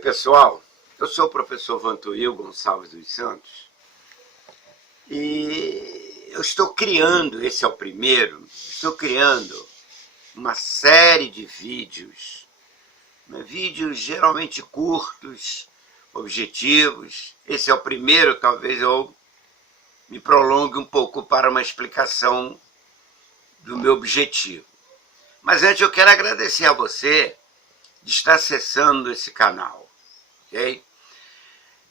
pessoal, eu sou o professor Vantuil Gonçalves dos Santos e eu estou criando, esse é o primeiro, estou criando uma série de vídeos, vídeos geralmente curtos, objetivos. Esse é o primeiro, talvez eu me prolongue um pouco para uma explicação do meu objetivo. Mas antes eu quero agradecer a você de estar acessando esse canal, ok?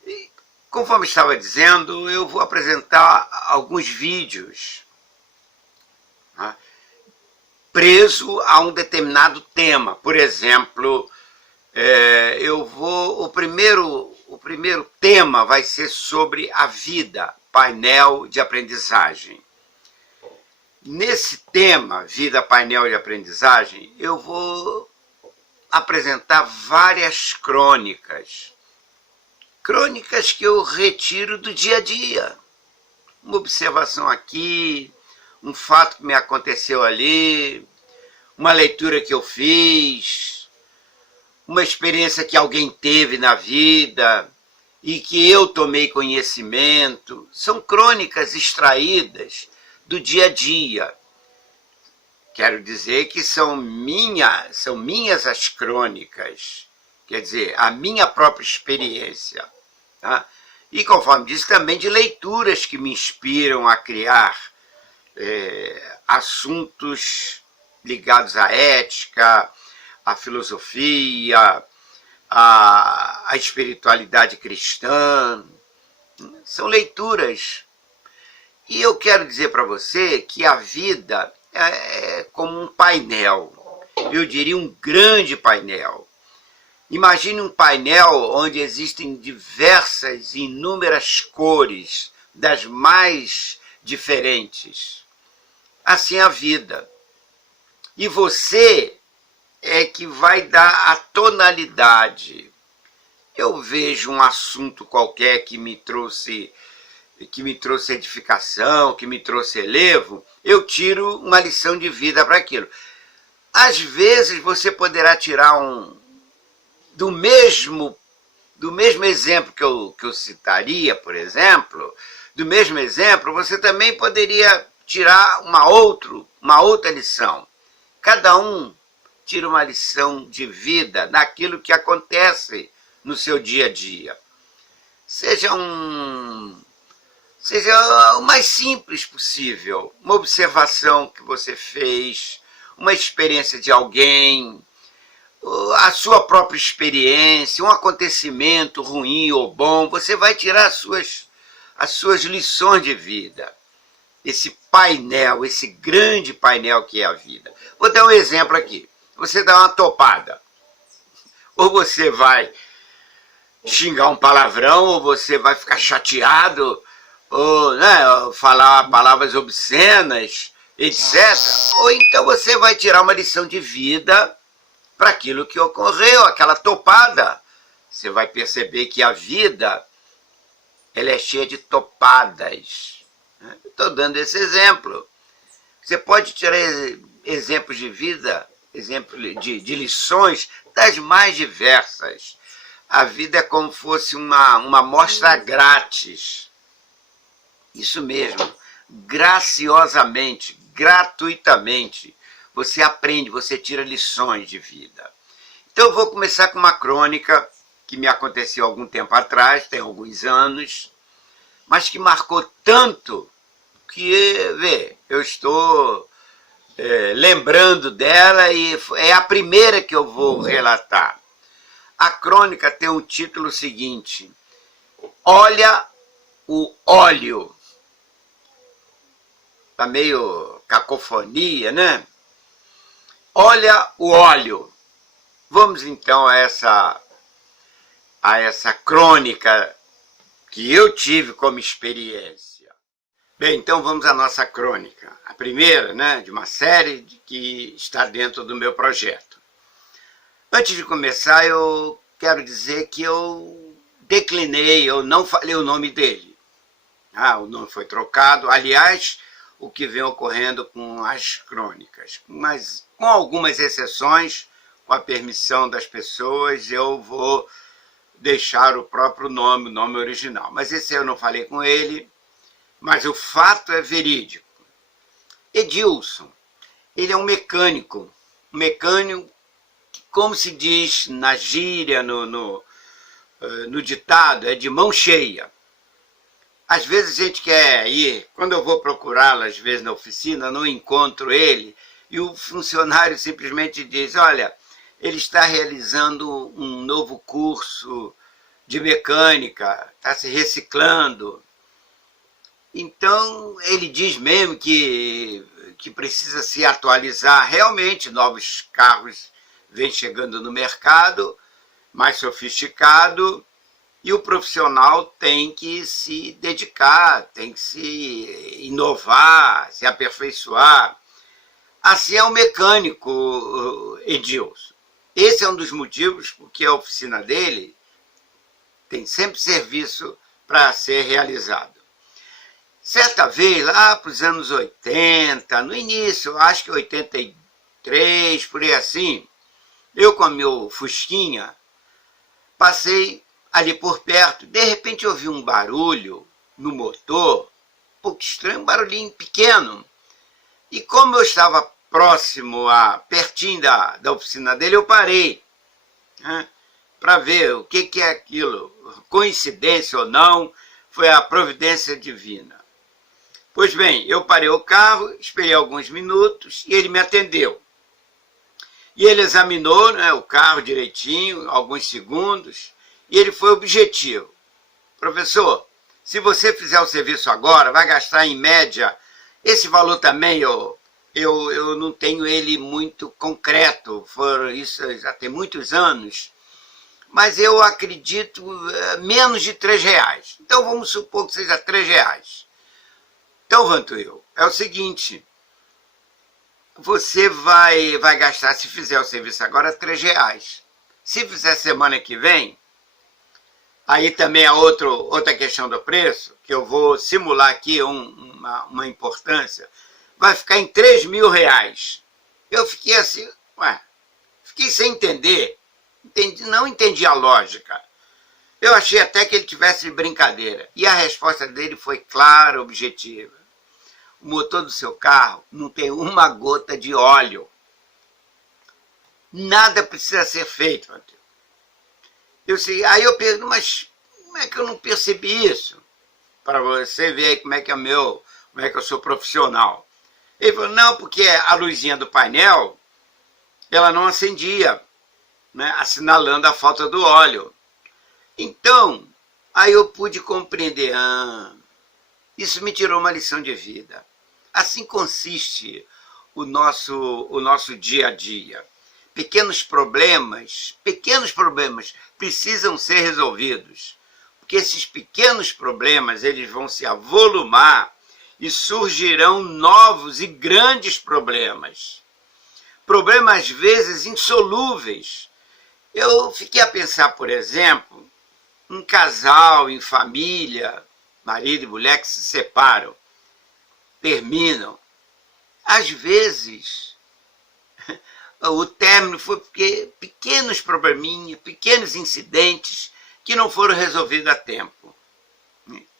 E, conforme estava dizendo, eu vou apresentar alguns vídeos, tá, preso a um determinado tema. Por exemplo, o primeiro tema vai ser sobre a vida, painel de aprendizagem. Nesse tema, vida, painel de aprendizagem, eu vou apresentar várias crônicas. Crônicas que eu retiro do dia a dia. Uma observação aqui, um fato que me aconteceu ali, uma leitura que eu fiz, uma experiência que alguém teve na vida e que eu tomei conhecimento. São crônicas extraídas do dia a dia. Quero dizer que são minhas as crônicas, quer dizer, a minha própria experiência. Tá? E, conforme disse, também de leituras que me inspiram a criar assuntos ligados à ética, à filosofia, à espiritualidade cristã. São leituras. E eu quero dizer para você que a vida é como um painel, eu diria um grande painel. Imagine um painel onde existem diversas, inúmeras cores, das mais diferentes. Assim a vida. E você é que vai dar a tonalidade. Eu vejo um assunto qualquer que me trouxe edificação, que me trouxe elevo, eu tiro uma lição de vida para aquilo. Às vezes você poderá tirar do mesmo exemplo que eu citaria, por exemplo, do mesmo exemplo, você também poderia tirar uma outra lição. Cada um tira uma lição de vida naquilo que acontece no seu dia a dia. Seja o mais simples possível, uma observação que você fez, uma experiência de alguém, a sua própria experiência, um acontecimento ruim ou bom, você vai tirar as suas lições de vida. Esse painel, esse grande painel que é a vida. Vou dar um exemplo aqui. Você dá uma topada, ou você vai xingar um palavrão, ou você vai ficar chateado, ou falar palavras obscenas, etc. Ou então você vai tirar uma lição de vida para aquilo que ocorreu, aquela topada. Você vai perceber que a vida ela é cheia de topadas. Estou dando esse exemplo. Você pode tirar exemplos de vida, exemplos de lições das mais diversas. A vida é como se fosse uma amostra grátis. Isso mesmo, graciosamente, gratuitamente, você aprende, você tira lições de vida. Então eu vou começar com uma crônica que me aconteceu algum tempo atrás, tem alguns anos, mas que marcou tanto que, eu estou lembrando dela e é a primeira que eu vou relatar. A crônica tem o título seguinte: Olha o óleo. Está meio cacofonia, né? Olha o óleo. Vamos então a essa crônica que eu tive como experiência. Bem, então vamos à nossa crônica. A primeira, de uma série que está dentro do meu projeto. Antes de começar, eu quero dizer que eu declinei, eu não falei o nome dele. O nome foi trocado. Aliás, o que vem ocorrendo com as crônicas. Mas, com algumas exceções, com a permissão das pessoas, eu vou deixar o próprio nome, o nome original. Mas esse eu não falei com ele, mas o fato é verídico. Edilson, ele é um mecânico que, como se diz na gíria, no ditado, é de mão cheia. Às vezes a gente quer ir, quando eu vou procurá-lo, às vezes na oficina, não encontro ele, e o funcionário simplesmente diz, olha, ele está realizando um novo curso de mecânica, está se reciclando. Então, ele diz mesmo que precisa se atualizar. Realmente, novos carros vêm chegando no mercado, mais sofisticado, e o profissional tem que se dedicar, tem que se inovar, se aperfeiçoar. Assim é o mecânico, Edilson. Esse é um dos motivos porque a oficina dele tem sempre serviço para ser realizado. Certa vez, lá para os anos 80, no início, acho que 83, por aí assim, eu com meu Fusquinha, passei ali por perto, de repente eu ouvi um barulho no motor, um pouco estranho, um barulhinho pequeno. E como eu estava próximo, pertinho da oficina dele, eu parei, né, para ver o que é aquilo, coincidência ou não, foi a providência divina. Pois bem, eu parei o carro, esperei alguns minutos e ele me atendeu. E ele examinou, né, o carro direitinho, alguns segundos, e ele foi objetivo. Professor, se você fizer o serviço agora, vai gastar em média, esse valor também eu não tenho ele muito concreto, isso já tem muitos anos, mas eu acredito menos de R$3. Então vamos supor que seja R$3. Então, Vantuil, é o seguinte, você vai gastar, se fizer o serviço agora, R$3. Se fizer semana que vem, aí também é outra questão do preço, que eu vou simular aqui uma importância, vai ficar em R$3.000. Eu fiquei assim, fiquei sem entender, não entendi a lógica. Eu achei até que ele tivesse de brincadeira. E a resposta dele foi clara, objetiva. O motor do seu carro não tem uma gota de óleo. Nada precisa ser feito. Aí eu pergunto, mas como é que eu não percebi isso? Para você ver aí como é que eu sou profissional. Ele falou, não, porque a luzinha do painel, ela não acendia, né, assinalando a falta do óleo. Então, aí eu pude compreender, isso me tirou uma lição de vida. Assim consiste o nosso dia a dia. Pequenos problemas precisam ser resolvidos. Porque esses pequenos problemas, eles vão se avolumar e surgirão novos e grandes problemas. Problemas, às vezes, insolúveis. Eu fiquei a pensar, por exemplo, um casal em família, marido e mulher que se separam, terminam. Às vezes, o término foi porque pequenos probleminhas, pequenos incidentes que não foram resolvidos a tempo.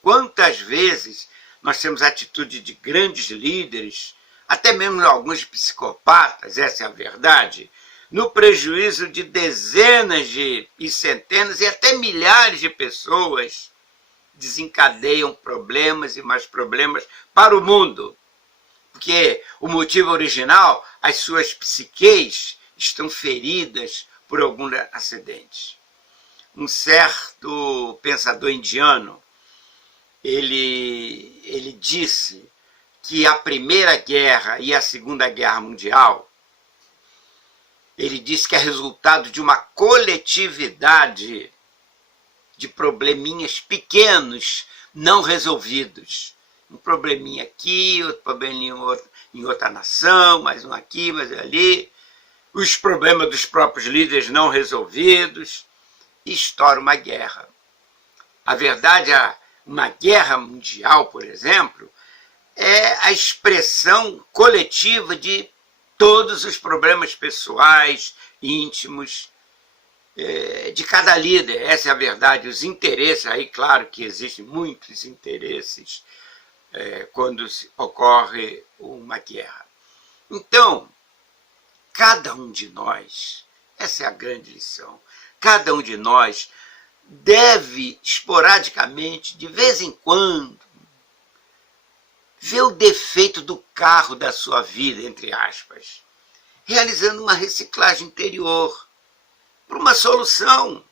Quantas vezes nós temos a atitude de grandes líderes, até mesmo alguns psicopatas, essa é a verdade, no prejuízo de dezenas e centenas e até milhares de pessoas, desencadeiam problemas e mais problemas para o mundo. Porque o motivo original, as suas psiques estão feridas por algum acidente. Um certo pensador indiano, ele disse que a Primeira Guerra e a Segunda Guerra Mundial, ele disse que é resultado de uma coletividade de probleminhas pequenos não resolvidos. Um probleminha aqui, outro probleminha em outra nação, mais um aqui, mais ali. Os problemas dos próprios líderes não resolvidos. E estoura uma guerra. A verdade, uma guerra mundial, por exemplo, é a expressão coletiva de todos os problemas pessoais, íntimos, de cada líder. Essa é a verdade. Os interesses, aí claro que existem muitos interesses quando ocorre uma guerra. Então, cada um de nós, essa é a grande lição, cada um de nós deve, esporadicamente, de vez em quando, ver o defeito do carro da sua vida, entre aspas, realizando uma reciclagem interior para uma solução.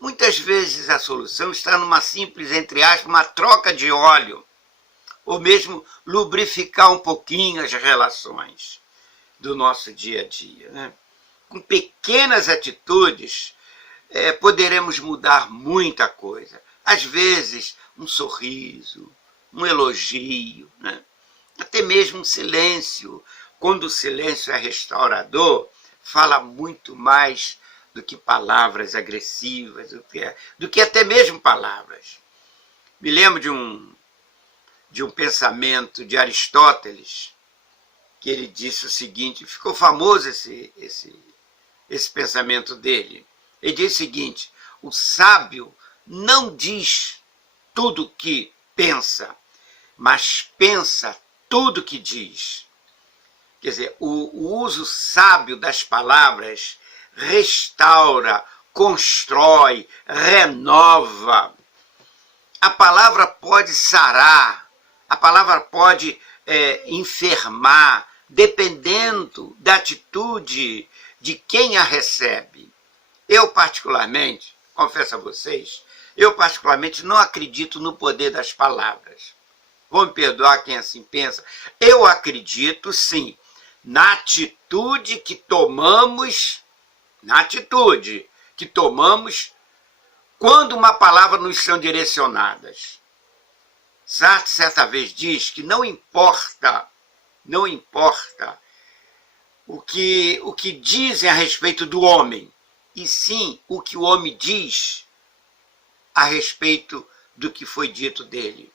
Muitas vezes a solução está numa simples, entre aspas, uma troca de óleo, ou mesmo lubrificar um pouquinho as relações do nosso dia a dia, né? Com pequenas atitudes, poderemos mudar muita coisa. Às vezes, um sorriso, um elogio, né? Até mesmo um silêncio. Quando o silêncio é restaurador, fala muito mais do que palavras agressivas, do que até mesmo palavras. Me lembro de um pensamento de Aristóteles, que ele disse o seguinte, ficou famoso esse pensamento dele. Ele diz o seguinte: o sábio não diz tudo o que pensa, mas pensa tudo o que diz. Quer dizer, o uso sábio das palavras restaura, constrói, renova. A palavra pode sarar, a palavra pode enfermar, dependendo da atitude de quem a recebe. Eu particularmente, confesso a vocês, não acredito no poder das palavras. Vão me perdoar quem assim pensa. Eu acredito, sim, na atitude que tomamos, quando uma palavra nos são direcionadas. Sartre certa vez diz que não importa o que dizem a respeito do homem, e sim o que o homem diz a respeito do que foi dito dele.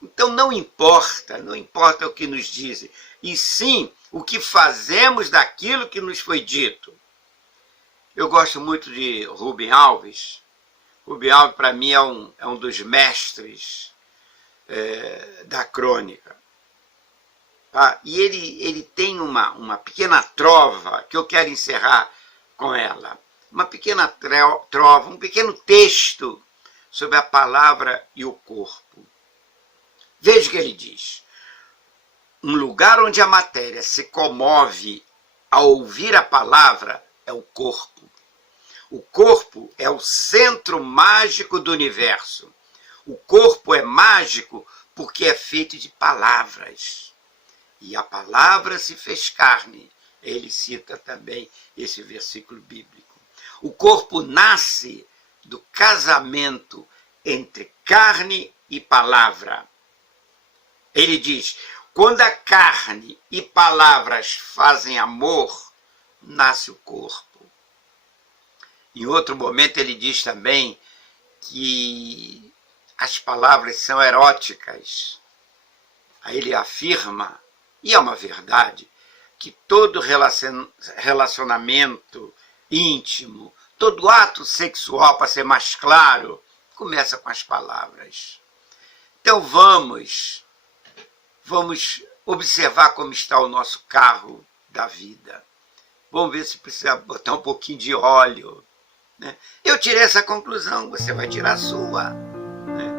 Então não importa o que nos dizem, e sim o que fazemos daquilo que nos foi dito. Eu gosto muito de Rubem Alves. Rubem Alves, para mim, é um dos mestres da crônica. E ele tem uma pequena trova que eu quero encerrar com ela. Uma pequena trova, um pequeno texto sobre a palavra e o corpo. Veja o que ele diz. Um lugar onde a matéria se comove ao ouvir a palavra é o corpo. O corpo é o centro mágico do universo. O corpo é mágico porque é feito de palavras. E a palavra se fez carne. Ele cita também esse versículo bíblico. O corpo nasce do casamento entre carne e palavra. Ele diz, quando a carne e palavras fazem amor, nasce o corpo. Em outro momento ele diz também que as palavras são eróticas. Aí ele afirma, e é uma verdade, que todo relacionamento íntimo, todo ato sexual, para ser mais claro, começa com as palavras. Então vamos observar como está o nosso carro da vida. Vamos ver se precisa botar um pouquinho de óleo. Né? Eu tirei essa conclusão, você vai tirar a sua. Né?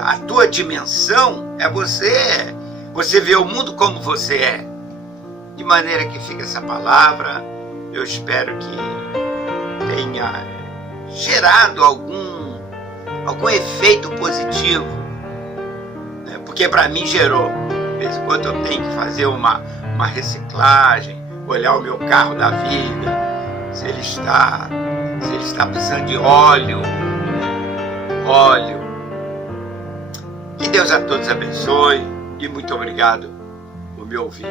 A tua dimensão é você. Você vê o mundo como você é. De maneira que fica essa palavra, eu espero que tenha gerado algum efeito positivo, né? Porque para mim gerou. De vez em quando eu tenho que fazer uma reciclagem, olhar o meu carro da vida, se ele está precisando de óleo. Que Deus a todos abençoe e muito obrigado por me ouvir.